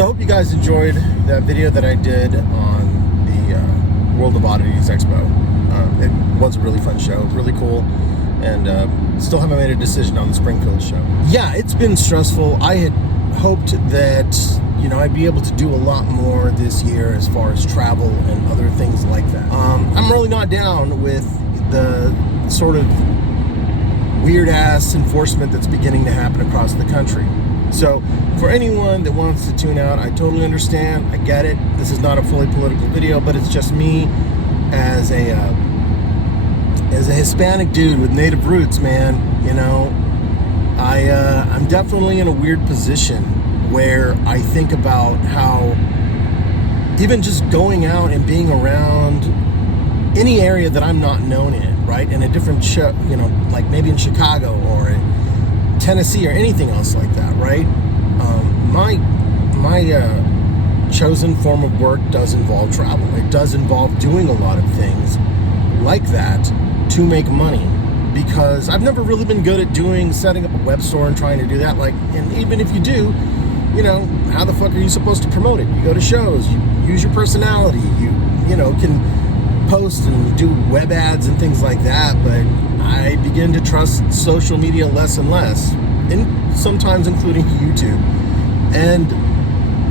So I hope you guys enjoyed that video that I did on the World of Oddities Expo. It was a really fun show, really cool, and still haven't made a decision on the Springfield show. Yeah, it's been stressful. I had hoped that, I'd be able to do a lot more this year as far as travel and other things like that. I'm really not down with the sort of weird-ass enforcement that's beginning to happen across the country. So, for anyone that wants to tune out, I totally understand. I get it. This is not a fully political video, but it's just me as a Hispanic dude with native roots, man. I'm definitely in a weird position where I think about how even just going out and being around any area that I'm not known in, right? In a different show, like maybe in Chicago or in Tennessee or anything else like that, right? My chosen form of work does involve travel. It does involve doing a lot of things like that to make money, because I've never really been good at setting up a web store and trying to do that. And even if you do, how the fuck are you supposed to promote it? You go to shows, you use your personality, you can post and do web ads and things like that, but I begin to trust social media less and less, and sometimes including YouTube. And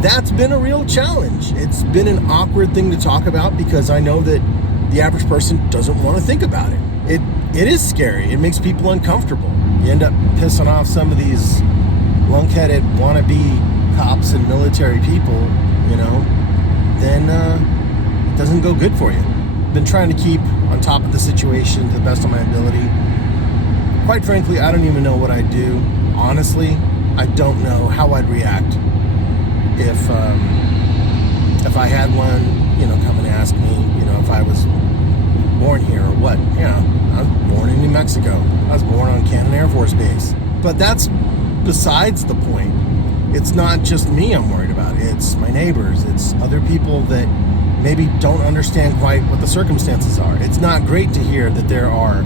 that's been a real challenge. It's been an awkward thing to talk about because I know that the average person doesn't want to think about it. It is scary. It makes people uncomfortable. You end up pissing off some of these lunk-headed wannabe cops and military people, then it doesn't go good for you. Been trying to keep on top of the situation to the best of my ability. Quite frankly, I don't even know what I'd do. Honestly, I don't know how I'd react if I had one, come and ask me, if I was born here or what. I was born in New Mexico. I was born on Cannon Air Force Base. But that's besides the point. It's not just me I'm worried about. It's my neighbors. It's other people that maybe don't understand quite what the circumstances are. It's not great to hear that there are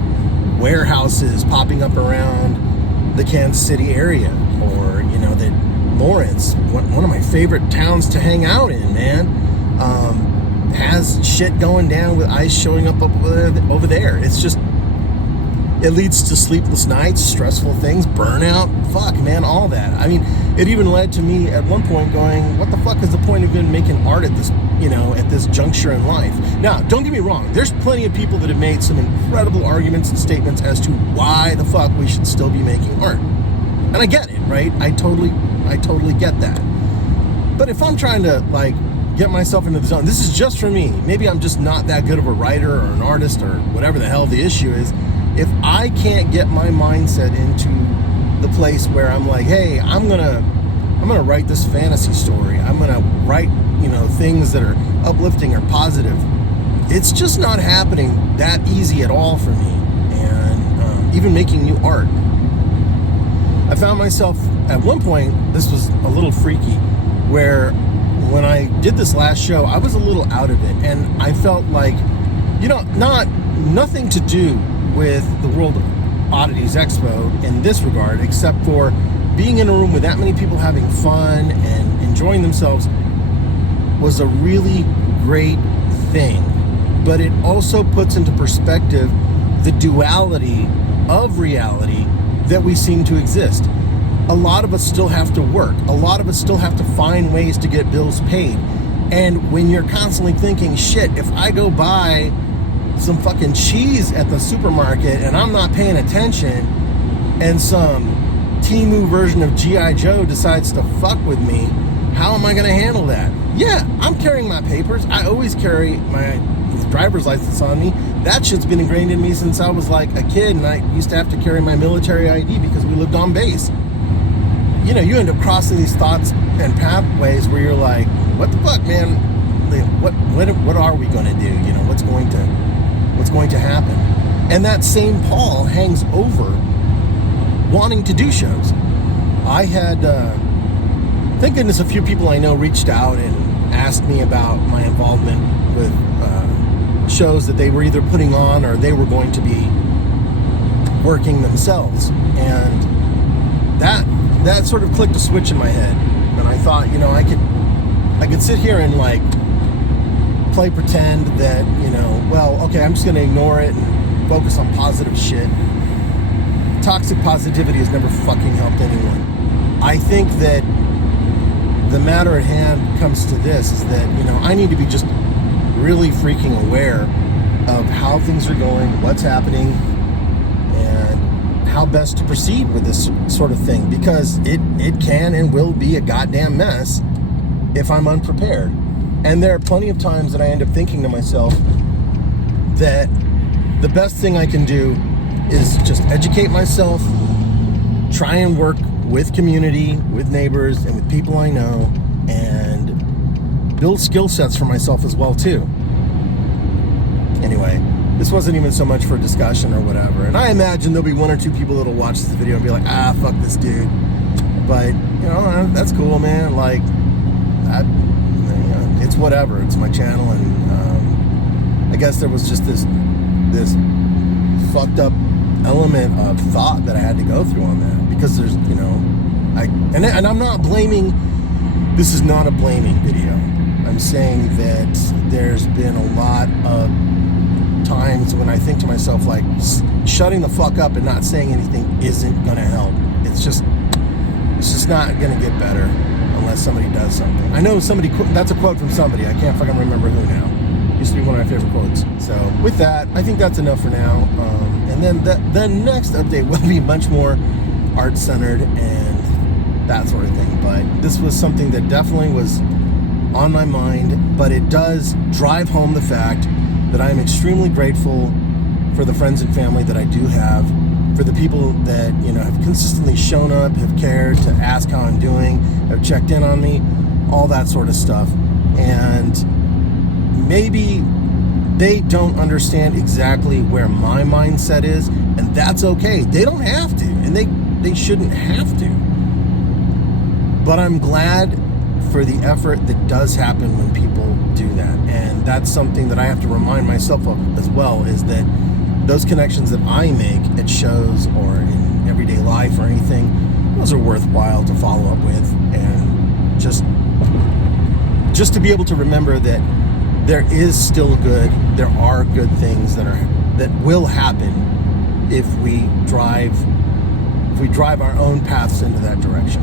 warehouses popping up around the Kansas City area, or that Lawrence, one of my favorite towns to hang out in, man, has shit going down with ICE showing up over there. It's just, it leads to sleepless nights, stressful things, burnout, fuck, man, all that. I mean, it even led to me at one point going, what the fuck is the point of even making art at this, at this juncture in life? Now, don't get me wrong. There's plenty of people that have made some incredible arguments and statements as to why the fuck we should still be making art. And I get it, right? I totally get that. But if I'm trying to, get myself into the zone, this is just for me. Maybe I'm just not that good of a writer or an artist or whatever the hell the issue is. If I can't get my mindset into the place where I'm like, hey, I'm gonna write this fantasy story. I'm gonna write, things that are uplifting or positive. It's just not happening that easy at all for me. And even making new art, I found myself at one point, this was a little freaky, where when I did this last show, I was a little out of it, and I felt like, nothing to do with the World Oddities Expo in this regard, except for being in a room with that many people having fun and enjoying themselves was a really great thing. But it also puts into perspective the duality of reality that we seem to exist. A lot of us still have to work. A lot of us still have to find ways to get bills paid. And when you're constantly thinking, shit, if I go buy some fucking cheese at the supermarket and I'm not paying attention, and some Temu version of G.I. Joe decides to fuck with me, how am I going to handle that? Yeah, I'm carrying my papers. I always carry my driver's license on me. That shit's been ingrained in me since I was like a kid, and I used to have to carry my military ID because we lived on base. You end up crossing these thoughts and pathways where you're like, what the fuck, man? What are we going to do? What's going to happen? And that same pall hangs over wanting to do shows. I had, thank goodness, a few people I know reached out and asked me about my involvement with shows that they were either putting on or they were going to be working themselves. And that sort of clicked a switch in my head. And I thought, I could I could sit here and like play pretend that, you know, well, okay, I'm just going to ignore it and focus on positive shit. Toxic positivity has never fucking helped anyone. I think that the matter at hand comes to this, is that, you know, I need to be just really freaking aware of how things are going, what's happening, and how best to proceed with this sort of thing, because it can and will be a goddamn mess if I'm unprepared. And there are plenty of times that I end up thinking to myself that the best thing I can do is just educate myself, try and work with community, with neighbors, and with people I know, and build skill sets for myself as well too. Anyway, this wasn't even so much for discussion or whatever, and I imagine there'll be one or two people that'll watch this video and be like, ah, fuck this dude. But, you know, that's cool, man. Like, it's whatever. It's my channel, and I guess there was just this fucked up element of thought that I had to go through on that, because there's, you know, and I'm not blaming. This is not a blaming video. I'm saying that there's been a lot of times when I think to myself, like, shutting the fuck up and not saying anything isn't gonna help. It's just not gonna get better unless somebody does something. I know somebody, that's a quote from somebody, I can't fucking remember who now. Used to be one of my favorite quotes. So with that, I think that's enough for now. And then the next update will be much more art-centered and that sort of thing. But this was something that definitely was on my mind, but it does drive home the fact that I am extremely grateful for the friends and family that I do have, for the people that, you know, have consistently shown up, have cared to ask how I'm doing, have checked in on me, all that sort of stuff. And maybe they don't understand exactly where my mindset is, and that's okay. They don't have to, and they shouldn't have to. But I'm glad for the effort that does happen when people do that. And that's something that I have to remind myself of as well, is that those connections that I make at shows or in everyday life or anything, those are worthwhile to follow up with. And just to be able to remember that there is still good, there are good things that will happen if we drive our own paths into that direction.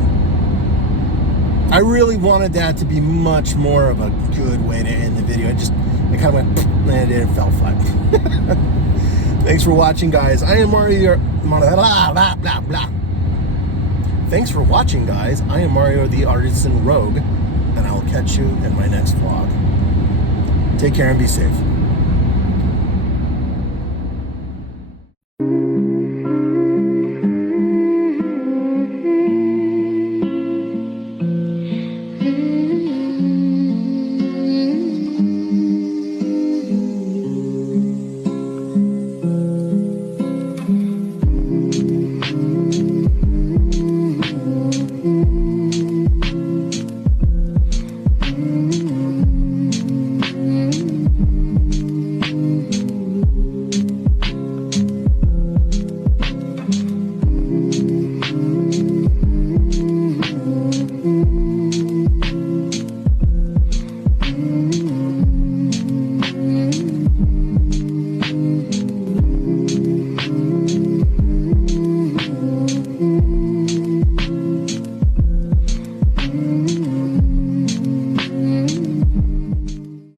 I really wanted that to be much more of a good way to end the video. I kind of went, and it fell flat. Thanks for watching, guys. I am Mario. Thanks for watching, guys. I am Mario the Artisan Rogue, and I will catch you in my next vlog. Take care and be safe.